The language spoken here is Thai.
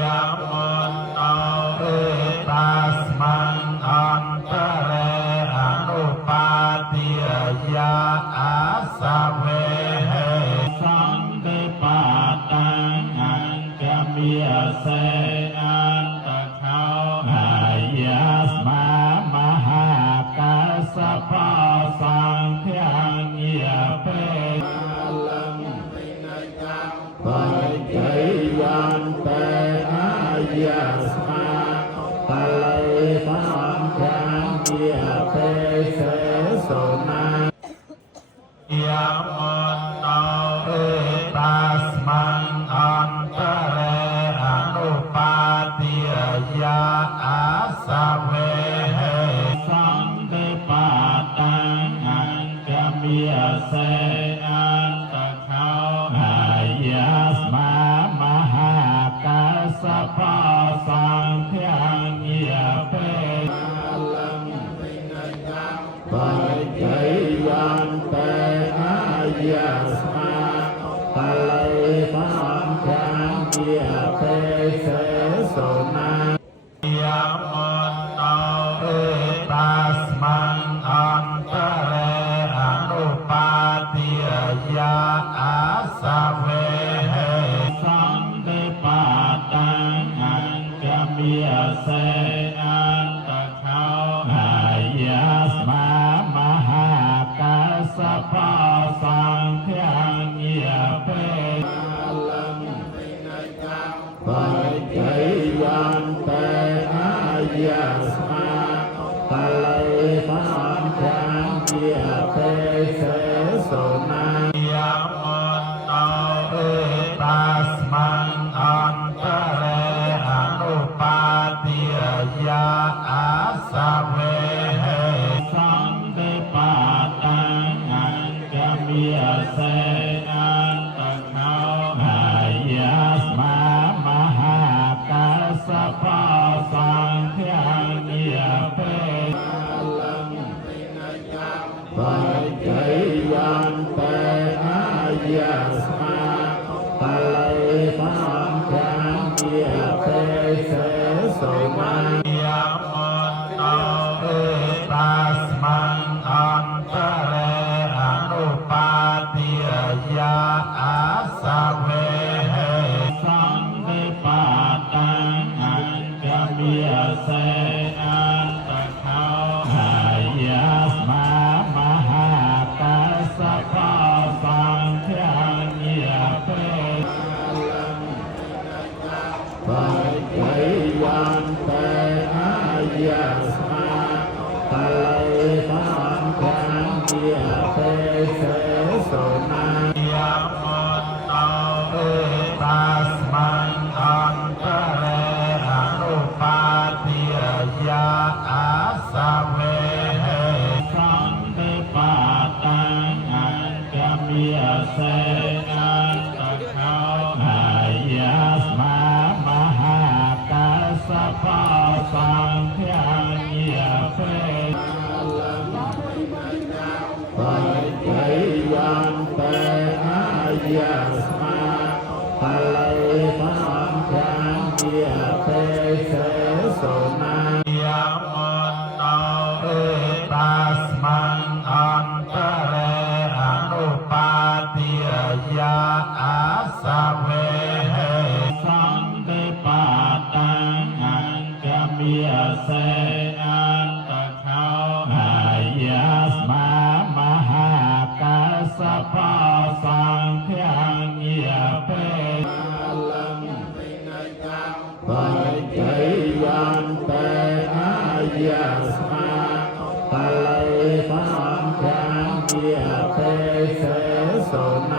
ยมนโตเอตัสมังอันตะเรอนุปาติยาอาสะเวเหสังเกปาตังอังกะมิยเสอันตะเขาหายาสมามหากัสสะปะสังฆังยะเปลังปัจจยันเตอายัสมาตะเลสังฆังยะเปเสโสนายมนโตเอตัสมังอันตะเรอนุปาติยาอาสะเวเหสังเกปาตังอังกะมิยเสอันตะเขาหายาสมามหากัสสะปะสังฆังยะเปลังปัจจยันเตอายัสมาตะเลสังฆังยะเปเสโสนายมนโตเอตัสมังอันตะเรอนุปาติยาอาสะเวเหสังเกปาตังอังกะมิยเสอันตะเขาหายาสมามหากัสสะปะสังฆังยะเปลังปัจจยันเตอายัสมาตะเลสังฆังยะเปเสโสนายมนโตเอตัสมังอันตะเรอนุปาติยาอาสะเวเหสังเกปาตังอังกะมิยเสอันตะเขาหายาสมามหากัสสะปะสังฆังยะเปลังปัจจยันเตอายัสมาตะเลสังฆังยะเปเสโสนายมนโตเอตัสมังอันตะเรอนุปาติยาอาสะเวเหสังเกปาตังอังกะมิยเสอันตะเขาหายาสมามหากัสสะปะสังฆังยะเปลังปัจจยันเตอายัสมาตะเลสังฆังยะเปเสโสนายมนโตเอตัสมังอันตะเรอนุปาติยาอาสะเวเหสังเกปาตังอังกะมิยเสอันตะเขาหายาสมามหากัสสะปะสังฆังยะเปลังปัจจยันเตอายัสมาตะเลสังฆังยะเปเสโสนายมนโตเอตัสมังอันตะเรอนุปาติยาอาสะเวเหสังเกปาตังอังกะมิยเสอันตะเขาหายาสมามหากัสสะปะสังฆังยะเปลังปัจจยันเตอายัสมาตะเลสังฆังยะเปเสโสน